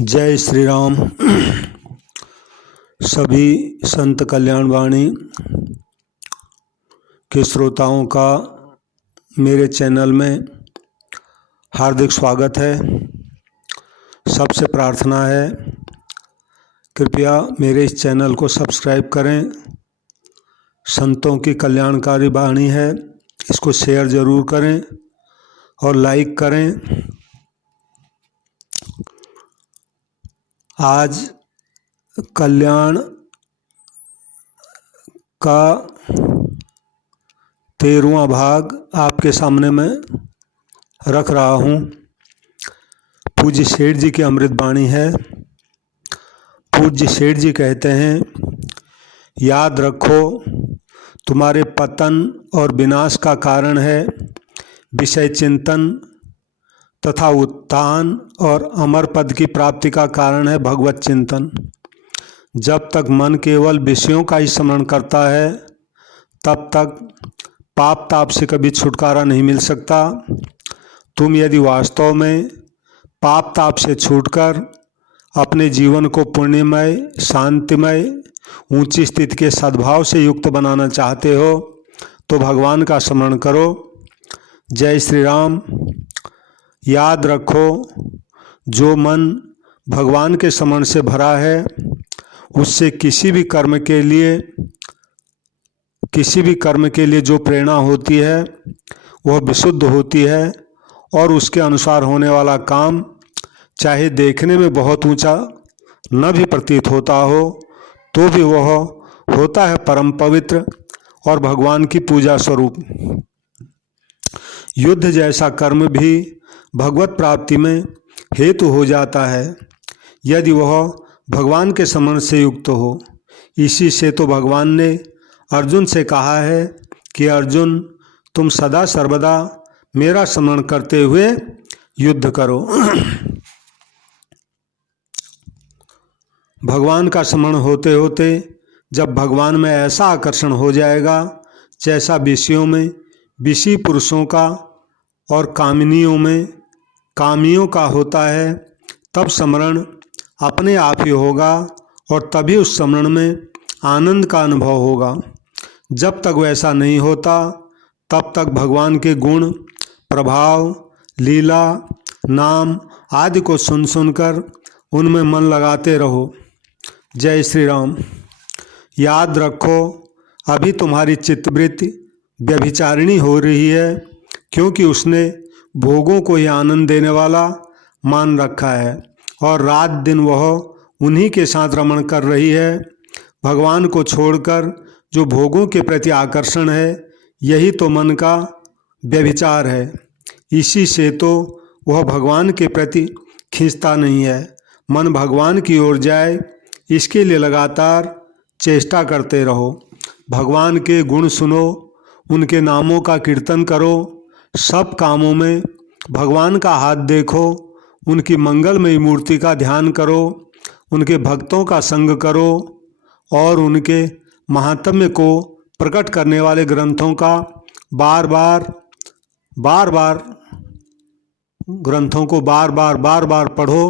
जय श्री राम। सभी संत कल्याण वाणी के श्रोताओं का मेरे चैनल में हार्दिक स्वागत है। सबसे प्रार्थना है कृपया मेरे इस चैनल को सब्सक्राइब करें। संतों की कल्याणकारी वाणी है, इसको शेयर ज़रूर करें और लाइक करें। आज कल्याण का 13वां भाग आपके सामने मैं रख रहा हूँ। पूज्य सेठ जी की अमृतवाणी है। पूज्य सेठ जी कहते हैं, याद रखो तुम्हारे पतन और विनाश का कारण है विषय चिंतन तथा उत्थान, और अमर पद की प्राप्ति का कारण है भगवत चिंतन। जब तक मन केवल विषयों का ही स्मरण करता है तब तक पाप ताप से कभी छुटकारा नहीं मिल सकता। तुम यदि वास्तव में पाप ताप से छूटकर अपने जीवन को पुण्यमय, शांतिमय, ऊंची स्थिति के सद्भाव से युक्त बनाना चाहते हो तो भगवान का स्मरण करो। जय श्री राम। याद रखो जो मन भगवान के स्मरण से भरा है उससे किसी भी कर्म के लिए जो प्रेरणा होती है वह विशुद्ध होती है, और उसके अनुसार होने वाला काम चाहे देखने में बहुत ऊंचा न भी प्रतीत होता हो तो भी वह होता है परम पवित्र और भगवान की पूजा स्वरूप। युद्ध जैसा कर्म भी भगवत प्राप्ति में हेतु हो जाता है यदि वह भगवान के स्मरण से युक्त हो। इसी से तो भगवान ने अर्जुन से कहा है कि अर्जुन तुम सदा सर्वदा मेरा स्मरण करते हुए युद्ध करो। भगवान का स्मरण होते होते जब भगवान में ऐसा आकर्षण हो जाएगा जैसा विषयों में विषी पुरुषों का और कामियों का होता है, तब स्मरण अपने आप ही होगा और तभी उस स्मरण में आनंद का अनुभव होगा। जब तक वैसा नहीं होता तब तक भगवान के गुण, प्रभाव, लीला, नाम आदि को सुन सुनकर उनमें मन लगाते रहो। जय श्री राम। याद रखो अभी तुम्हारी चित्तवृत्ति व्यभिचारिणी हो रही है, क्योंकि उसने भोगों को ही आनंद देने वाला मान रखा है और रात दिन वह उन्हीं के साथ रमण कर रही है। भगवान को छोड़कर जो भोगों के प्रति आकर्षण है यही तो मन का व्यभिचार है। इसी से तो वह भगवान के प्रति खींचता नहीं है। मन भगवान की ओर जाए इसके लिए लगातार चेष्टा करते रहो। भगवान के गुण सुनो, उनके नामों का कीर्तन करो, सब कामों में भगवान का हाथ देखो, उनकी मंगलमयी मूर्ति का ध्यान करो, उनके भक्तों का संग करो और उनके महात्म्य को प्रकट करने वाले ग्रंथों का बार बार पढ़ो।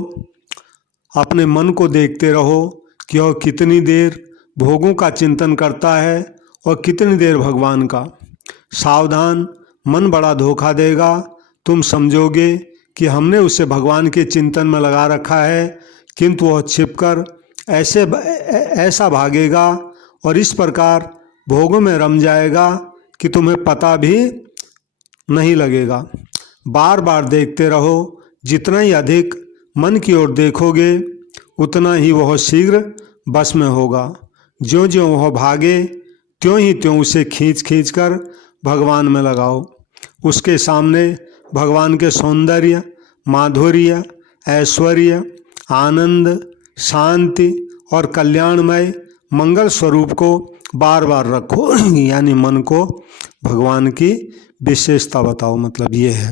अपने मन को देखते रहो कि वह कितनी देर भोगों का चिंतन करता है और कितनी देर भगवान का। सावधान, मन बड़ा धोखा देगा। तुम समझोगे कि हमने उसे भगवान के चिंतन में लगा रखा है, किंतु वह छिपकर ऐसा भागेगा और इस प्रकार भोगों में रम जाएगा कि तुम्हें पता भी नहीं लगेगा। बार बार देखते रहो। जितना ही अधिक मन की ओर देखोगे उतना ही वह शीघ्र बस में होगा। ज्यों ज्यों वह भागे त्यों उसे खींच कर भगवान में लगाओ। उसके सामने भगवान के सौंदर्य, माधुर्य, ऐश्वर्य, आनंद, शांति और कल्याणमय मंगल स्वरूप को बार बार रखो। यानी मन को भगवान की विशेषता बताओ, मतलब ये है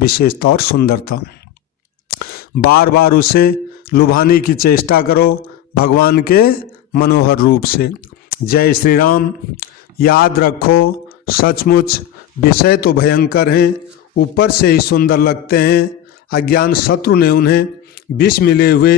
विशेषता और सुंदरता। बार बार उसे लुभाने की चेष्टा करो भगवान के मनोहर रूप से। जय श्री राम। याद रखो सचमुच विषय तो भयंकर हैं, ऊपर से ही सुंदर लगते हैं। अज्ञान शत्रु ने उन्हें विष मिले हुए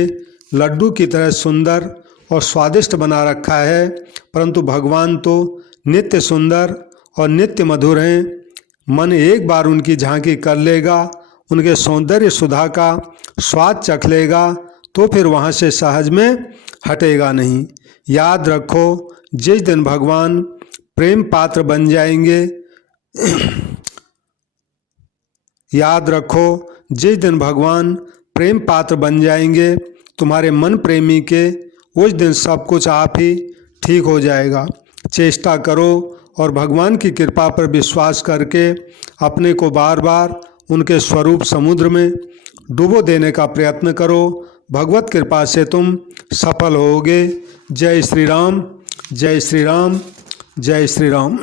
लड्डू की तरह सुंदर और स्वादिष्ट बना रखा है, परंतु भगवान तो नित्य सुंदर और नित्य मधुर हैं। मन एक बार उनकी झांकी कर लेगा, उनके सौंदर्य सुधा का स्वाद चख लेगा, तो फिर वहाँ से सहज में हटेगा नहीं। याद रखो, जिस दिन भगवान प्रेम पात्र बन जाएंगे याद रखो, जिस दिन भगवान प्रेम पात्र बन जाएंगे तुम्हारे मन प्रेमी के, उस दिन सब कुछ आप ही ठीक हो जाएगा। चेष्टा करो और भगवान की कृपा पर विश्वास करके अपने को बार बार उनके स्वरूप समुद्र में डुबो देने का प्रयत्न करो। भगवत कृपा से तुम सफल होगे। जय श्री राम, जय श्री राम, जय श्री राम।